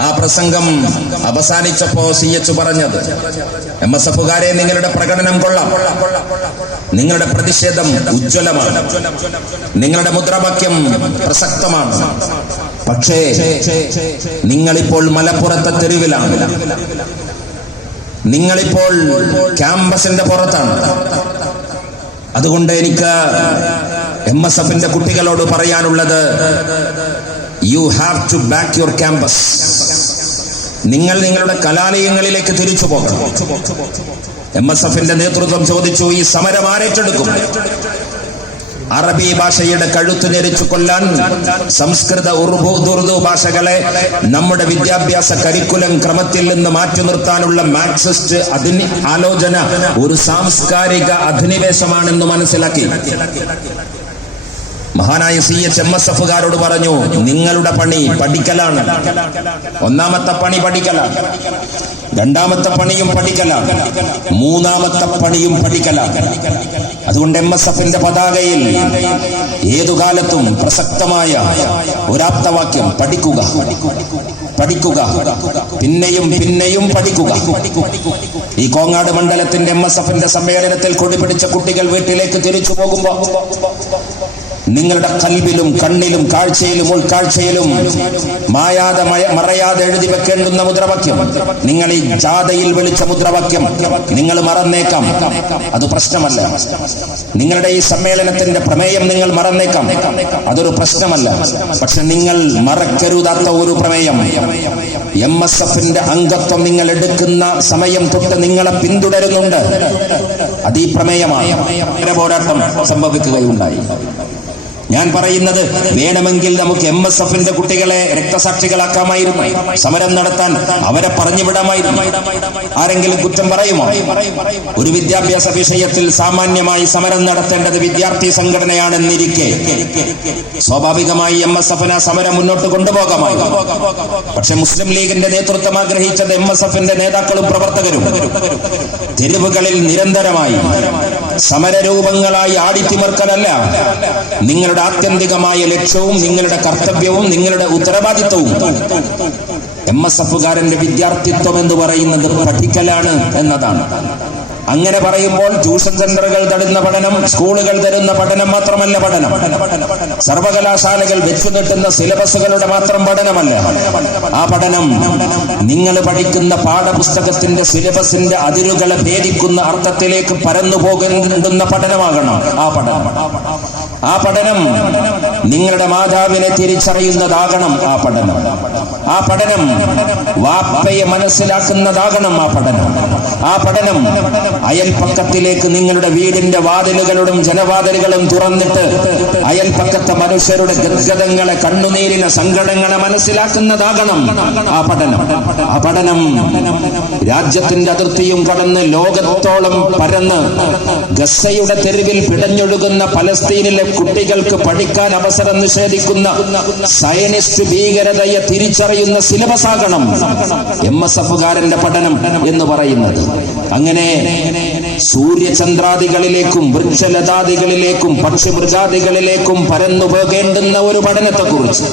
ആ പ്രസംഗം അവസാനിച്ചപ്പോ സി എച്ച് പറഞ്ഞത്. എം എസ് എഫുകാരെ നിങ്ങളുടെ പ്രകടനം കൊള്ളാം. നിങ്ങളുടെ പ്രതിഷേധം ഉജ്ജ്വലമാണ്. നിങ്ങളുടെ മുദ്രാവാക്യം പ്രസക്തമാണ്. പക്ഷേ നിങ്ങളിപ്പോൾ മലപ്പുറത്തെ തെരുവിലാണ്. നിങ്ങളിപ്പോൾ ക്യാമ്പസിന്റെ പുറത്താണ്. അതുകൊണ്ട് എനിക്ക് എം എസ് എഫിന്റെ കുട്ടികളോട് പറയാനുള്ളത് you have to back your campus നിങ്ങൾ നിങ്ങളുടെ കലാലയങ്ങളിലേക്ക് തിരിച്ചു പോകണം. എം എസ് എഫിന്റെ നേതൃത്വം ചോദിച്ചു ഈ സമരം ആരേറ്റെടുക്കും? അറബി ഭാഷയുടെ കഴുത്ത് ഞെരിച്ചു കൊല്ലാൻ സംസ്കൃത ഉറുദു ദുർദു ഭാഷകളെ നമ്മുടെ വിദ്യാഭ്യാസ കരിക്കുലം ക്രമത്തിൽ നിന്ന് മാറ്റി നിർത്താനുള്ള മാർക്സിസ്റ്റ് അതിന് ആലോചന ഒരു സാംസ്കാരിക അധിനിവേശമാണെന്ന് മനസ്സിലാക്കി. മഹാനായ സി എച്ച് എം എസ് എഫുകാരോട് പറഞ്ഞു നിങ്ങളുടെ പണി പഠിക്കലാണ്. ഒന്നാമത്തെ പണി പഠിക്കലാണ് രണ്ടാമത്തെ പണിയും പഠിക്കലാണ് മൂന്നാമത്തെ പണിയും പഠിക്കലാണ് അതുകൊണ്ട് എം എസ് എഫിന്റെ പതാകയിൽ ഏതു കാലത്തും പ്രസക്തമായ ഒരാപ്തവാക്യം പഠിക്കുക പഠിക്കുക പിന്നെയും പിന്നെയും പഠിക്കുക. ഈ കോങ്ങാട് മണ്ഡലത്തിന്റെ എം എസ് എഫിന്റെ സമ്മേളനത്തിൽ കൊടിപിടിച്ച കുട്ടികൾ വീട്ടിലേക്ക് തിരിച്ചു പോകുമ്പോ നിങ്ങളുടെ കൽവിലും കണ്ണിലും കാഴ്ചയിലും ഉൾക്കാഴ്ചയിലും മായാതെ മറയാതെ എഴുതി വെക്കേണ്ടുന്ന മുദ്രവാക്യം. നിങ്ങൾ ഈ ജാഥയിൽ വിളിച്ച മുദ്രവാക്യം നിങ്ങൾ മറന്നേക്കാം. അത് പ്രശ്നമല്ല. നിങ്ങളുടെ ഈ സമ്മേളനത്തിന്റെ പ്രമേയം നിങ്ങൾ മറന്നേക്കാം. അതൊരു പ്രശ്നമല്ല. പക്ഷെ നിങ്ങൾ മറക്കരുതാത്ത ഒരു പ്രമേയം. എം എസ് എഫിന്റെ അംഗത്വം നിങ്ങൾ എടുക്കുന്ന സമയം തൊട്ട് നിങ്ങളെ പിന്തുടരുന്നുണ്ട്. അത് ഈ പ്രമേയമാണ്. പോരാട്ടം സംഭവിക്കുകയുണ്ടായി. ഞാൻ പറയുന്നത് വേണമെങ്കിൽ നമുക്ക് എം എസ് എഫിന്റെ കുട്ടികളെ രക്തസാക്ഷികളാക്കാമായിരുന്നു. സമരം നടത്താൻ അവരെ പറഞ്ഞു വിടാമായിരുന്നു. ആരെങ്കിലും കുറ്റം പറയുമോ? ഒരു വിദ്യാഭ്യാസ വിഷയത്തിൽ സാമാന്യമായി സമരം നടത്തേണ്ടത് വിദ്യാർത്ഥി സംഘടനയാണെന്നിരിക്കെ. സ്വാഭാവികമായി എം എസ് എഫിന് സമരം മുന്നോട്ട് കൊണ്ടുപോകാമായി പക്ഷെ മുസ്ലിം ലീഗിന്റെ നേതൃത്വം ആഗ്രഹിച്ചത് എം എസ് എഫിന്റെ നേതാക്കളും പ്രവർത്തകരും. തെരുവുകളിൽ നിരന്തരമായി സമരരൂപങ്ങളായി ആടിത്തിമർക്കലല്ല. നിങ്ങളുടെ ആത്യന്തികമായ ലക്ഷ്യവും നിങ്ങളുടെ കർത്തവ്യവും നിങ്ങളുടെ ഉത്തരവാദിത്വവും എം എസ് എഫുകാരന്റെ വിദ്യാർത്ഥിത്വം എന്ന് പറയുന്നത് പഠിക്കലാണ് എന്നതാണ്. അങ്ങനെ പറയുമ്പോൾ ട്യൂഷൻ സെന്ററുകൾ തരുന്ന പഠനം സ്കൂളുകൾ തരുന്ന പഠനം മാത്രമല്ല പഠനം. സർവകലാശാലകൾ വെച്ചു നീട്ടുന്ന സിലബസുകളുടെ മാത്രം പഠനമല്ല. ആ പഠനം നിങ്ങൾ പഠിക്കുന്ന പാഠപുസ്തകത്തിന്റെ സിലബസിന്റെ അതിരുകളെ ഭേദിക്കുന്ന അർത്ഥത്തിലേക്ക് പരന്നു പോകേണ്ടുന്ന പഠനമാകണം ആ പഠനം. ആ പഠനം നിങ്ങളുടെ മാതാവിനെ തിരിച്ചറിയുന്നതാകണം ആ പഠനം. ആ പഠനം വാപ്പയെ മനസ്സിലാക്കുന്നതാകണം ആ പഠനം. ആ പഠനം അയൽപ്പക്കത്തിലേക്ക് നിങ്ങളുടെ വീടിന്റെ വാതിലുകളും ജനവാതിലുകളും തുറന്നിട്ട് അയൽപക്കത്തെ മനുഷ്യരുടെ ഗദ്ഗതങ്ങളെ കണ്ണുനീരിനെ സങ്കടങ്ങളെ മനസ്സിലാക്കുന്നതാകണം. ആ പഠനം. ആ പഠനം. രാജ്യത്തിന്റെ അതിർത്തിയും കടന്ന് ലോകത്തോളം പരന്ന് ഗസയുടെ തെരുവിൽ പിടഞ്ഞൊഴുകുന്ന പലസ്തീനിലെ കുട്ടികൾക്ക് പഠിക്കാൻ അവസരം നിഷേധിക്കുന്ന സയനിസ്റ്റ് ഭീകരതയെ തിരിച്ചറിയുന്ന സിലബസ് ആകണം എം എസ് എഫുകാരന്റെ പഠനം എന്ന് പറയുന്നത്. അങ്ങനെ സൂര്യചന്ദ്രാദികളിലേക്കും വൃക്ഷലതാദികളിലേക്കും പക്ഷിമൃഗാദികളിലേക്കും പരന്നു പോകേണ്ടുന്ന ഒരു പഠനത്തെക്കുറിച്ച്.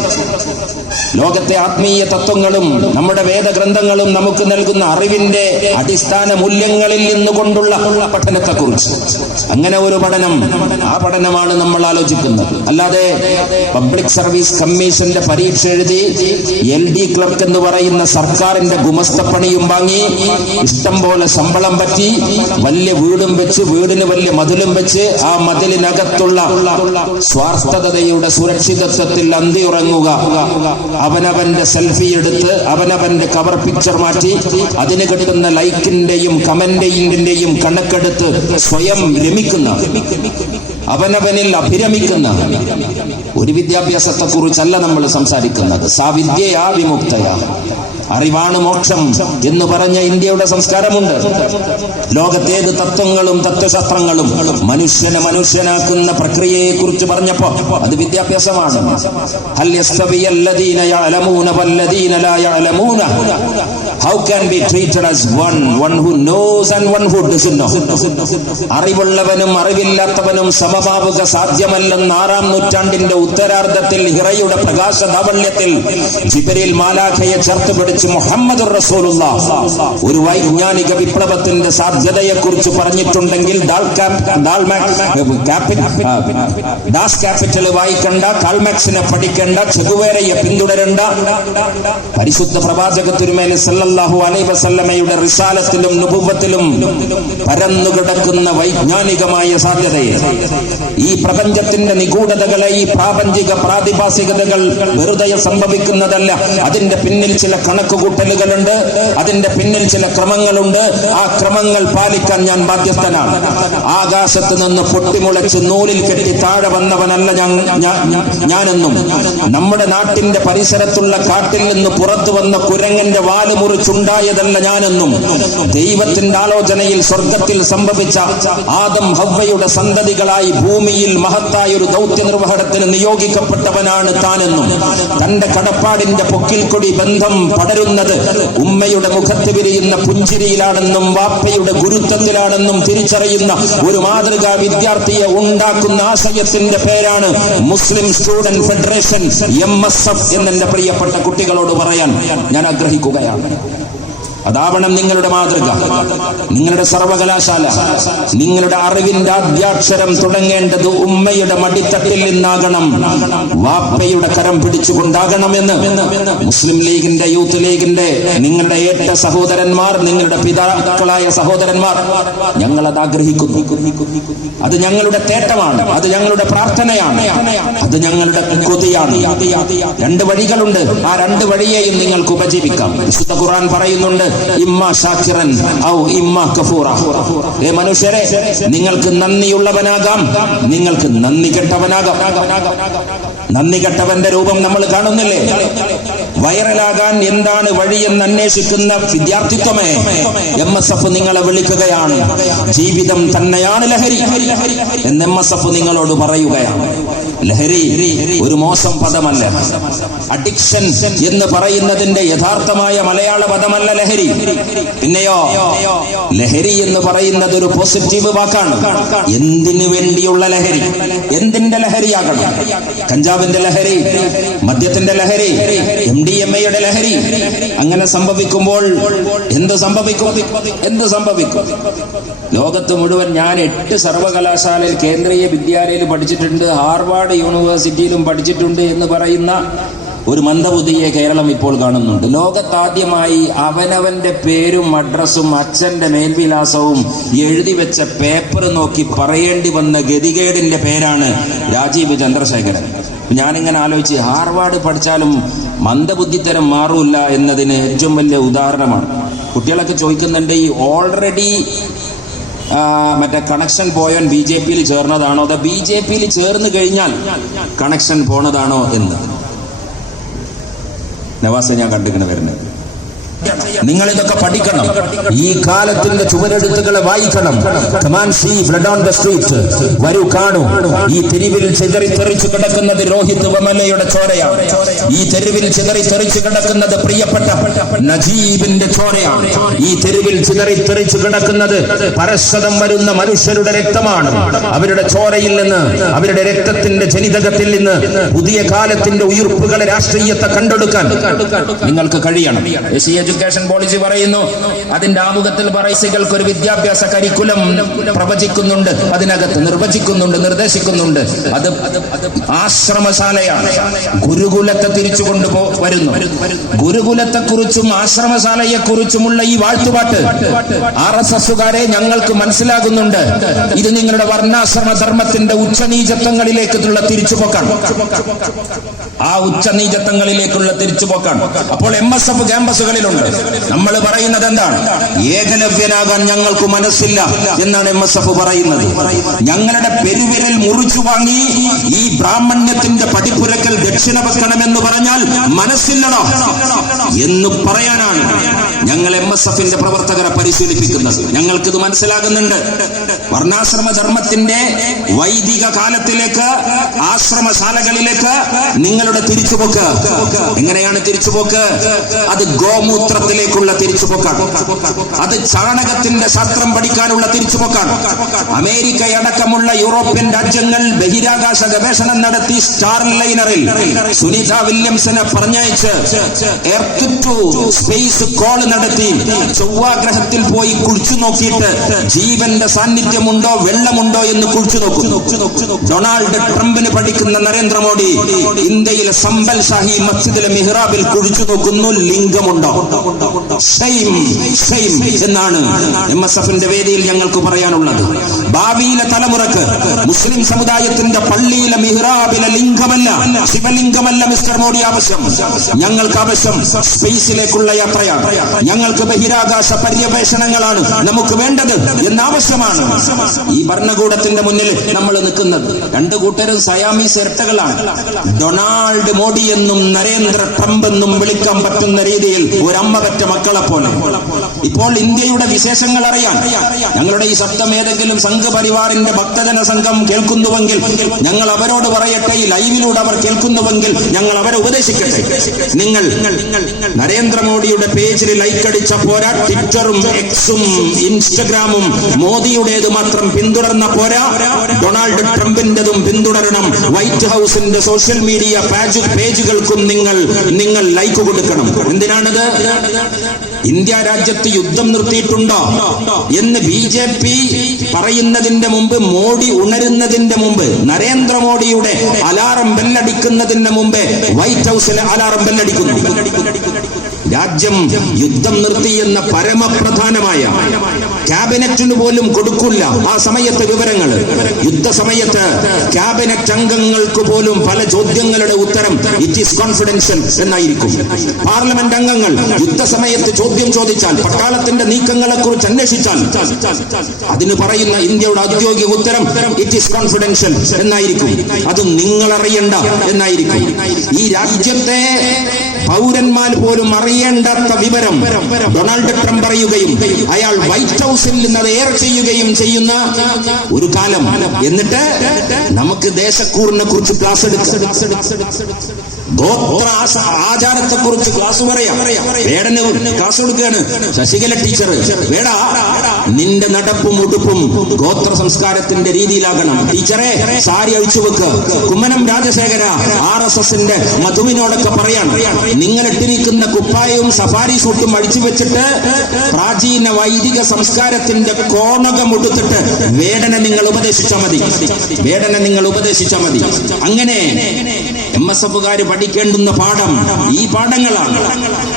ലോകത്തെ ആത്മീയ തത്വങ്ങളും നമ്മുടെ വേദഗ്രന്ഥങ്ങളും നമുക്ക് നൽകുന്ന അറിവിന്റെ അടിസ്ഥാന മൂല്യങ്ങളിൽ നിന്നുകൊണ്ടുള്ള പഠനത്തെക്കുറിച്ച്. അങ്ങനെ ഒരു പഠനം ആ പഠനമാണ് നമ്മൾ ആലോചിക്കുന്നത്. അല്ലാതെ പബ്ലിക് സർവീസ് കമ്മീഷന്റെ പരീക്ഷ എഴുതി എൽ ഡി ക്ലർക്ക് എന്ന് പറയുന്ന സർക്കാരിന്റെ ഗുമസ്തപ്പണിയും വാങ്ങി ഇഷ്ടം പോലെ ശമ്പളം പറ്റി വലിയ വീടും വെച്ച് വീടിന് വലിയ മതിലും വെച്ച് ആ മതിലിനകത്തുള്ള സ്വാർത്ഥതയുടെ സുരക്ഷിതത്വത്തിൽ അന്തിയുറങ്ങുക. അവനവന്റെ സെൽഫി എടുത്ത് അവനവന്റെ കവർ പിക്ചർ മാറ്റി അതിന് കിട്ടുന്ന ലൈക്കിന്റെയും കമന്റിന്റെയും കണക്കെടുത്ത് സ്വയം രമിക്കുന്ന അവനവനിൽ അഭിരമിക്കുന്ന ഒരു വിദ്യാഭ്യാസത്തെ കുറിച്ചല്ല നമ്മൾ സംസാരിക്കുന്നത്. സാ വിദ്യയാ വിമുക്തയാ. അറിവാണ് മോക്ഷം എന്ന് പറഞ്ഞ ഇന്ത്യയുടെ സംസ്കാരമുണ്ട്. ലോകത്തേത് തത്വങ്ങളും തത്വശാസ്ത്രങ്ങളും മനുഷ്യനെ മനുഷ്യനാക്കുന്ന പ്രക്രിയയെ കുറിച്ച് പറഞ്ഞപ്പോ അത് വിദ്യാഭ്യാസമാണ്. ഹൽ യസ്തവി അല്ലദീന യഅലമൂന വല്ലദീന ലാ യഅലമൂന how can be treated as one one who knows and one who doesn't know അറിവുള്ളവനും അറിവില്ലാത്തവനും സാധ്യമല്ല സാധ്യമല്ലെന്ന് ആറാം നൂറ്റാണ്ടിന്റെ ഉത്തരാർദ്ധത്തിൽ ഹിറയുടെ പ്രകാശ ധാവള്യത്തിൽ ജിബരിൽ മാലാഖയെ ചേർത്ത് പിടിച്ച് മുഹമ്മദ് റസൂലുള്ള. ഒരു വൈജ്ഞാനിക വിപ്ലവത്തിന്റെ സാധ്യതയെക്കുറിച്ച് പറഞ്ഞിട്ടുണ്ടെങ്കിൽ ഡാസ് ക്യാപിറ്റൽ വായിക്കണ്ട കാൽമാക്സിനെ പഠിക്കേണ്ട ചെകുവേരയെ പിന്തുടരേണ്ട. പരിശുദ്ധ പ്രവാചക തിരുമേനി സല്ലല്ലാഹു അലൈഹി വസല്ലമയുടെ റിസാലത്തിലും പരന്നു കിടക്കുന്ന വൈജ്ഞാനികമായ സാധ്യതയെ ഈ പ്രപഞ്ചത്തിന്റെ നിഗൂഢതകളെ ഈ പ്രാപഞ്ചിക പ്രാതിഭാസികതകൾ വെറുതെ സംഭവിക്കുന്നതല്ല. അതിന്റെ പിന്നിൽ ചില കണക്കുകൂട്ടലുകളുണ്ട്. അതിന്റെ പിന്നിൽ ചില ക്രമങ്ങളുണ്ട്. ആ ക്രമങ്ങൾ പാലിക്കാൻ ഞാൻ ബാധ്യസ്ഥനാണ്. ആകാശത്ത് നിന്ന് പൊട്ടിമുളച്ച് നൂലിൽ കെട്ടി താഴെ വന്നവനല്ല ഞാനെന്നും. നമ്മുടെ നാട്ടിന്റെ പരിസരത്തുള്ള കാട്ടിൽ നിന്ന് പുറത്തു വന്ന കുരങ്ങന്റെ വാൽ മുറിച്ചുണ്ടായതല്ല ഞാനെന്നും ദൈവത്തിന്റെ ആലോചനയിൽ സ്വർഗത്തിൽ സംഭവിച്ച ആദം ഹവ്വയുടെ സന്തതികളായി ഭൂമിയിൽ മഹത്തായ ഒരു ദൗത്യ നിർവഹണത്തിന് നിയോഗിക്കപ്പെട്ടവനാണ് താനെന്നും തന്റെ കടപ്പാടിന്റെ പൊക്കിൽ കൊടി ബന്ധം പടരുന്നത് ഉമ്മയുടെ മുഖത്ത് വിരിയുന്ന പുഞ്ചിരിയിലാണെന്നും വാപ്പയുടെ ഗുരുത്വത്തിലാണെന്നും തിരിച്ചറിയുന്ന ഒരു മാതൃകാ വിദ്യാർത്ഥിയെ ഉണ്ടാക്കുന്ന ആശയത്തിന്റെ പേരാണ് Muslim student federation M S F എന്നെ പ്രിയപ്പെട്ട കുട്ടികളോട് പറയാൻ ഞാൻ ആഗ്രഹിക്കുകയാണ്. അതാവണം നിങ്ങളുടെ മാതൃക. നിങ്ങളുടെ സർവകലാശാല. നിങ്ങളുടെ അറിവിന്റെ ആദ്യാക്ഷരം തുടങ്ങേണ്ടത് ഉമ്മയുടെ മടിത്തട്ടിൽ നിന്നാകണം. വാപ്പയുടെ കരം പിടിച്ചുകൊണ്ടാകണമെന്ന് മുസ്ലിം ലീഗിന്റെ യൂത്ത് ലീഗിന്റെ നിങ്ങളുടെ ഏറ്റ സഹോദരന്മാർ നിങ്ങളുടെ പിതാക്കളായ സഹോദരന്മാർ ഞങ്ങൾ അത് ആഗ്രഹിക്കുന്നു. അത് ഞങ്ങളുടെ തേട്ടമാണ്. അത് ഞങ്ങളുടെ പ്രാർത്ഥനയാണ്. അത് ഞങ്ങളുടെ കൊതിയാണ്. രണ്ട് വഴികളുണ്ട്. ആ രണ്ട് വഴിയെയും നിങ്ങൾക്ക് ഉപജീവിക്കാം. വിശുദ്ധ ഖുർആൻ പറയുന്നുണ്ട് ഇമ്മ ഷാക്കിറൻ ഔ ഇമ്മ കഫൂറ. ഏ മനുഷ്യരെ നിങ്ങൾക്ക് നന്ദിയുള്ളവനാകാം. നിങ്ങൾക്ക് നന്ദി കെട്ടവനാകാം. നന്ദി കെട്ടവന്റെ രൂപം നമ്മൾ കാണുന്നില്ലേ? വൈറലാകാൻ എന്താണ് വഴിയെന്ന് അന്വേഷിക്കുന്ന വിദ്യാർത്ഥിത്വമേ എം എസ് എഫ് നിങ്ങളെ വിളിക്കുകയാണ്. ജീവിതം തന്നെയാണ് ലഹരി. എന്ന് എം എസ് എഫ് നിങ്ങളോട് പറയുകയാണ്. ലഹരി ഒരു മോശം പദമല്ല. അഡിക്ഷൻ എന്ന് പറയുന്നതിന്റെ യഥാർത്ഥമായ മലയാള പദമല്ല ലഹരി. പിന്നെയോ ലഹരി എന്ന് പറയുന്നത് ഒരു പോസിറ്റീവ് വാക്കാണ്. എന്തിനു വേണ്ടിയുള്ള ലഹരി? എന്തിന്റെ ലഹരിയാകണം? കഞ്ചാവിന്റെ ലഹരി മദ്യത്തിന്റെ ലഹരി എം ഡി എം എയുടെ ലഹരി. അങ്ങനെ സംഭവിക്കുമ്പോൾ എന്ത് സംഭവിക്കും? എന്ത് സംഭവിക്കും? ലോകത്ത് മുഴുവൻ ഞാൻ എട്ട് സർവകലാശാലയിൽ കേന്ദ്രീയ വിദ്യാലയത്തിൽ പഠിച്ചിട്ടുണ്ട് ഹാർവാർഡ് യൂണിവേഴ്സിറ്റിയിലും പഠിച്ചിട്ടുണ്ട് എന്ന് പറയുന്ന ഒരു മന്ദബുദ്ധിയെ കേരളം ഇപ്പോൾ കാണുന്നുണ്ട്. ലോകത്താദ്യമായി അവനവന്റെ പേരും അഡ്രസ്സും അച്ഛന്റെ മേൽവിലാസവും എഴുതി വെച്ച പേപ്പർ നോക്കി പറയേണ്ടി വന്ന ഗതികേടിന്റെ പേരാണ് രാജീവ് ചന്ദ്രശേഖരൻ. ഞാനിങ്ങനെ ആലോചിച്ച് ഹാർവാർഡ് പഠിച്ചാലും മന്ദബുദ്ധിത്തരം മാറൂല എന്നതിന് ഏറ്റവും വലിയ ഉദാഹരണമാണ്. കുട്ടികളൊക്കെ ചോദിക്കുന്നുണ്ട് ഈ ഓൾറെഡി മറ്റേ കണക്ഷൻ പോയവൻ ബി ജെ പിയിൽ ചേർന്നതാണോ അതോ ബി ജെ പിയിൽ ചേർന്ന് കഴിഞ്ഞാൽ കണക്ഷൻ പോണതാണോ എന്ന്? നവാസ് ഞാൻ കണ്ടിങ്ങനെ വരുന്നത്. നിങ്ങൾ ഇതൊക്കെ പഠിക്കണം. ഈ കാലത്തിന്റെ ചുവരെഴുത്തുകളെ വായിക്കണം. Come on see flood on the street വരൂ കാണൂ. ഈ തെരുവിൽ ചിതറി തെറിച്ചു കിടക്കുന്നത് രോഹിത് വമലയുടെ ചോരയാണ്. ഈ തെരുവിൽ ചിതറി തെറിച്ചു കിടക്കുന്നത് പ്രിയപ്പെട്ട നജീബിന്റെ ചോരയാണ്. ഈ തെരുവിൽ ചിതറി തെറിച്ചു കിടക്കുന്നത് പരസ്പരം വരുന്ന മനുഷ്യരുടെ രക്തമാണ്. അവരുടെ ചോരയിൽ നിന്ന് അവരുടെ രക്തത്തിന്റെ ജനിതകത്തിൽ നിന്ന് പുതിയ കാലത്തിന്റെ ഉയർപ്പുകളെ രാഷ്ട്രീയത്തെ കണ്ടെടുക്കാൻ നിങ്ങൾക്ക് കഴിയണം. എഡ്യൂക്കേഷൻ പോളിസി പറയുന്നു. അതിന്റെ ആമുഖത്തിൽ പറയസികൾക്ക് ഒരു വിദ്യാഭ്യാസ കരിക്കുലം പ്രവചിക്കുന്നുണ്ട്. അതിനകത്ത് നിർവചിക്കുന്നുണ്ട് നിർദ്ദേശിക്കുന്നുണ്ട്. അത് ആശ്രമശാലയാണ്. ഗുരുകുലത്തെ തിരിച്ചു കൊണ്ടുപോ വരുന്നു. ഗുരുകുലത്തെ കുറിച്ചും ആശ്രമശാലയെ കുറിച്ചുമുള്ള ഈ വാഴ്ത്തുപാട്ട് ആർ എസ് എസുകാരെ ഞങ്ങൾക്ക് മനസ്സിലാകുന്നുണ്ട്. ഇത് നിങ്ങളുടെ വർണാശ്രമ ധർമ്മത്തിന്റെ ഉച്ചനീചത്വങ്ങളിലേക്കുള്ള തിരിച്ചുപോക്കാണ്. ആ ഉച്ചനീചത്വങ്ങളിലേക്കുള്ള തിരിച്ചുപോക്കാണ്. അപ്പോൾ എം എസ് എഫ് ക്യാമ്പസുകളിലുണ്ട് നമ്മൾ പറയുന്നത് എന്താണ്? ഏകലവ്യനാകാൻ ഞങ്ങൾക്ക് മനസ്സില്ല എന്നാണ് എം എസ് എഫ് പറയുന്നത്. ഞങ്ങളുടെ പെരുവിരൽ മുറിച്ചു വാങ്ങി ഈ ബ്രാഹ്മണ്യത്തിന്റെ പടിപ്പുരക്കൽ ദക്ഷിണ വെക്കണമെന്ന് പറഞ്ഞാൽ മനസ്സില്ലണോ എന്ന് പറയാനാണ് ഞങ്ങൾ എം എസ് എഫിന്റെ പ്രവർത്തകരെ പരിശീലിപ്പിക്കുന്നത്. ഞങ്ങൾക്കിത് മനസ്സിലാകുന്നുണ്ട്. വർണാശ്രമ ധർമ്മത്തിന്റെ വൈദിക കാലത്തിലേക്ക് ആശ്രമശാലകളിലേക്ക് നിങ്ങളുടെ തിരിച്ചുപോക്ക്. എങ്ങനെയാണ് തിരിച്ചുപോക്ക്? അത് ഗോമൂത്രത്തിലേക്കുള്ള തിരിച്ചുപോക്കാണ്. അത് ചാണകത്തിന്റെ ശാസ്ത്രം പഠിക്കാനുള്ള തിരിച്ചുപോക്കാണ്. അമേരിക്ക അടക്കമുള്ള യൂറോപ്യൻ രാജ്യങ്ങൾ ബഹിരാകാശ ഗവേഷണം നടത്തി സ്റ്റാർ ലൈനറിൽ സുനിത വില്യംസിനെ പറഞ്ഞയച്ച് എർത്ത് ടു സ്പേസ് കോൾ നടത്തി. ചൊവ്വാഗ്രഹത്തിൽ പോയി കുളിച്ചു നോക്കിയിട്ട് ജീവന്റെ സാന്നിധ്യമുണ്ടോ വെള്ളമുണ്ടോ എന്ന് കുളിച്ചു നോക്കും. ഡൊണാൾഡ് ട്രംപിന് പഠിക്കുന്ന നരേന്ദ്രമോദി ഇന്ത്യയിലെ സമ്പൽ ഷാഹി മസ്ജിദിലെ മിഹ്റാബിൽ കുഴിച്ചു നോക്കുന്നു ലിംഗമുണ്ടോ? സെയിം സെയിം എന്നാണ് എം എസ് എഫിന്റെ വേദിയിൽ ഞങ്ങൾക്ക് പറയാനുള്ളത്. ഭാവിയിലെ തലമുറയ്ക്ക് മുസ്ലിം സമുദായത്തിന്റെ പള്ളിയിലെ മിഹ്റാബിലെ ലിംഗമല്ല ശിവലിംഗമല്ല മിസ്റ്റർ മോഡി ആവശ്യം. ഞങ്ങൾക്ക് ആവശ്യം സ്പേസിലേക്കുള്ള യാത്രയാണ്. ഞങ്ങൾക്ക് ബഹിരാകാശ പര്യവേഷണങ്ങളാണ് നമുക്ക് വേണ്ടത് എന്നാവശ്യമാണ്. ഈ ഭരണകൂടത്തിന്റെ മുന്നിൽ നമ്മൾ നിൽക്കുന്നത്. രണ്ടു കൂട്ടരും സയാമി ഇരട്ടകളാണ്. ഡൊണാൾഡ് മോഡി എന്നും നരേന്ദ്ര ട്രംപ് എന്നും വിളിക്കാൻ പറ്റുന്ന രീതിയിൽ ഒരമ്മ പറ്റ മക്കളെ പോലെ. ഇപ്പോൾ ഇന്ത്യയുടെ വിശേഷങ്ങൾ അറിയാൻ ഞങ്ങളുടെ ഈ ശബ്ദം ഏതെങ്കിലും സംഘപരിവാറിന്റെ ഭക്തജന സംഘം കേൾക്കുന്നുവെങ്കിൽ ഞങ്ങൾ അവരോട് പറയട്ടെ ഈ ലൈവിലൂടെ അവർ കേൾക്കുന്നുവെങ്കിൽ ഞങ്ങൾ അവരെ ഉപദേശിക്കട്ടെ. നിങ്ങൾ നരേന്ദ്രമോദിയുടെ പേജിൽ അടിച്ച പോരാ ട്വിറ്ററും എക്സും ഇൻസ്റ്റഗ്രാമും മോദിയുടേത് മാത്രം പിന്തുടർന്ന പോരാ ഡൊണാൾഡ് ട്രംപിന്റെതും പിന്തുടരണം. വൈറ്റ് ഹൗസിന്റെ സോഷ്യൽ മീഡിയ പേജ് പേജുകൾക്കും നിങ്ങൾ നിങ്ങൾ ലൈക്ക് കൊടുക്കണം. എന്തിനാണത്? ഇന്ത്യ രാജ്യത്ത് യുദ്ധം നിർത്തിയിട്ടുണ്ടോ? എന്ന് ബി ജെ പി പറയുന്നതിന്റെ മുമ്പ് മോഡി ഉണരുന്നതിന്റെ മുമ്പ് നരേന്ദ്രമോദിയുടെ അലാറം ബെല്ലടിക്കുന്നതിന്റെ മുമ്പ് വൈറ്റ് ഹൗസിലെ അലാറം ബെല്ലടിക്കുന്നു. രാജ്യം യുദ്ധം നിർത്തി എന്ന പരമപ്രധാനമായ ക്യാബിനറ്റിന് പോലും കൊടുക്കില്ല ആ സമയത്ത് വിവരങ്ങൾ. യുദ്ധ സമയത്ത് ക്യാബിനറ്റ് അംഗങ്ങൾക്ക് പോലും പല ചോദ്യങ്ങളുടെ ഉത്തരം ഇറ്റ് ഈസ് കോൺഫിഡൻഷ്യൽ എന്നായിരിക്കും. പാർലമെന്റ് അംഗങ്ങൾ യുദ്ധ സമയത്ത് ചോദ്യം ചോദിച്ചാൽ പട്ടാളത്തിന്റെ നീക്കങ്ങളെ കുറിച്ച് അന്വേഷിച്ചാൽ? അതിന് പറയുന്ന ഇന്ത്യയുടെ ഔദ്യോഗിക ഉത്തരം ഇറ്റ് ഈസ് കോൺഫിഡൻഷ്യൽ എന്നായിരിക്കും. അതും നിങ്ങൾ അറിയണ്ട എന്നായിരിക്കും. ഈ രാജ്യത്തെ പൗരന്മാർ പോലും അറിയേണ്ടാത്ത വിവരം ഡൊണാൾഡ് ട്രംപ് പറയുകയും അയാൾ വൈറ്റ് ഹൗസിൽ നിന്ന് അത് എയർ ചെയ്യുകയും ചെയ്യുന്ന ഒരു കാലം. എന്നിട്ട് നമുക്ക് ദേശക്കൂറിനെ കുറിച്ച് ക്ലാസ് എടുക്കും. ഗോത്ര ആചാരത്തെ കുറിച്ച് ക്ലാസ് പറയാം. വേടന് ക്ലാസ് കൊടുക്കുകയാണ്. ശശികല ടീച്ചർ വേടാ നിന്റെ നടപ്പും ഉടുപ്പും ഗോത്ര സംസ്കാരത്തിന്റെ രീതിയിലാകണം. ടീച്ചറെ സാരി അഴിച്ചു വെക്ക്. കുമ്മനം രാജശേഖര ആർ എസ് എസിന്റെ മധുവിനോടൊക്കെ പറയാണ്. നിങ്ങൾ ഇട്ടിരിക്കുന്ന കുപ്പായവും സഫാരി സൂട്ടും അഴിച്ചു വെച്ചിട്ട് പ്രാചീന വൈദിക സംസ്കാരത്തിന്റെ കോണകം ഉടുത്തിട്ട് വേടനെ നിങ്ങൾ ഉപദേശിച്ചാൽ മതി. വേടനെ നിങ്ങൾ ഉപദേശിച്ചാൽ മതി. അങ്ങനെ എം എസ് എഫുകാർ പഠിക്കേണ്ടുന്ന പാഠം ഈ പാഠങ്ങളാണ്.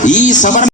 ഈ സവർണ